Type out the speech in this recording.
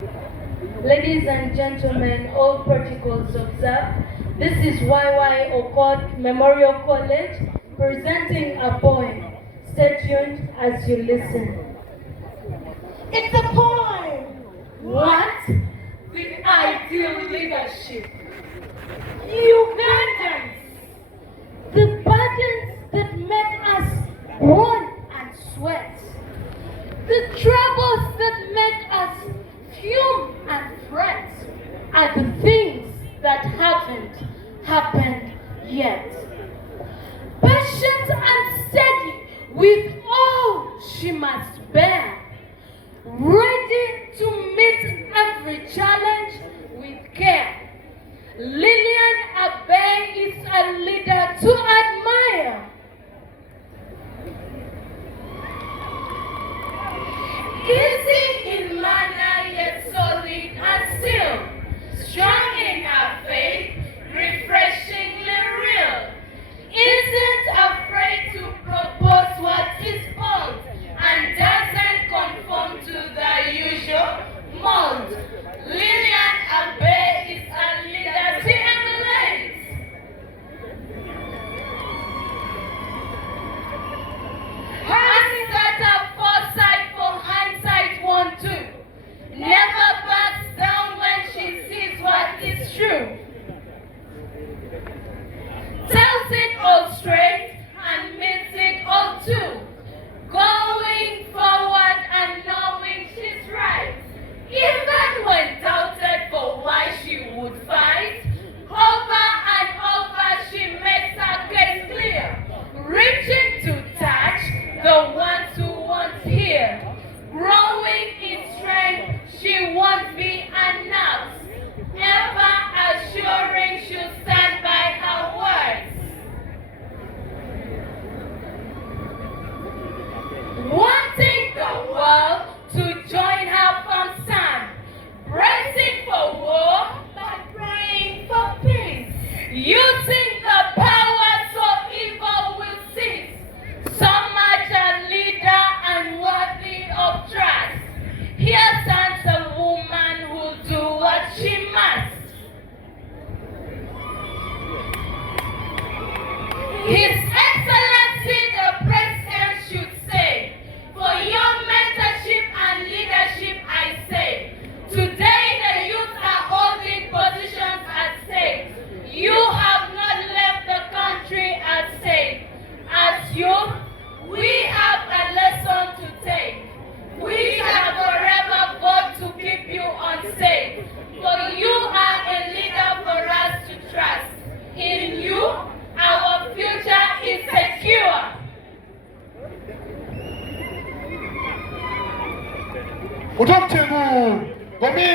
Ladies and gentlemen, all protocols observed, this is YY Okot Memorial College presenting a poem. Stay tuned as you listen. It's a poem! What? The ideal leadership. Ugandans! The burdens that make us groan and sweat. The troubles that make us fume and fret are the things that haven't happened yet. Patient and steady with all she must bear, ready to meet every challenge with care. Lillian Aber is a leader to admire. Easy in manner yet solid and still, strong in her faith, refreshingly real. Isn't afraid to propose what is bold and doesn't conform to the usual mold. Lillian Aber is a leader to emulate. Having got a foresight for hindsight won't do. Never backs down when she sees what is true. Tells it all straight and means it all too. Going forward and knowing she's right. Even when doubted for why she would fight, over and over she makes her case clear. Reaching to touch the ones who won't hear. Growing in strength, she won't be announced. Ever assuring she'll stand by her words. Wanting the world to join her from sun. Bracing for war, but praying for peace. Using the power so evil will cease. So much a leader and worthy of trust. Here stands a woman who'll do what she must. His Excellency the President should say, for your mentorship and leadership I say, today the youth are holding positions at stake. You have not left the country at stake. As youth, we have a lesson to take. We shall forever vote to keep you on stake. For you are a leader for us to trust. In you, our future is secure. Utamtimu, Gomigo.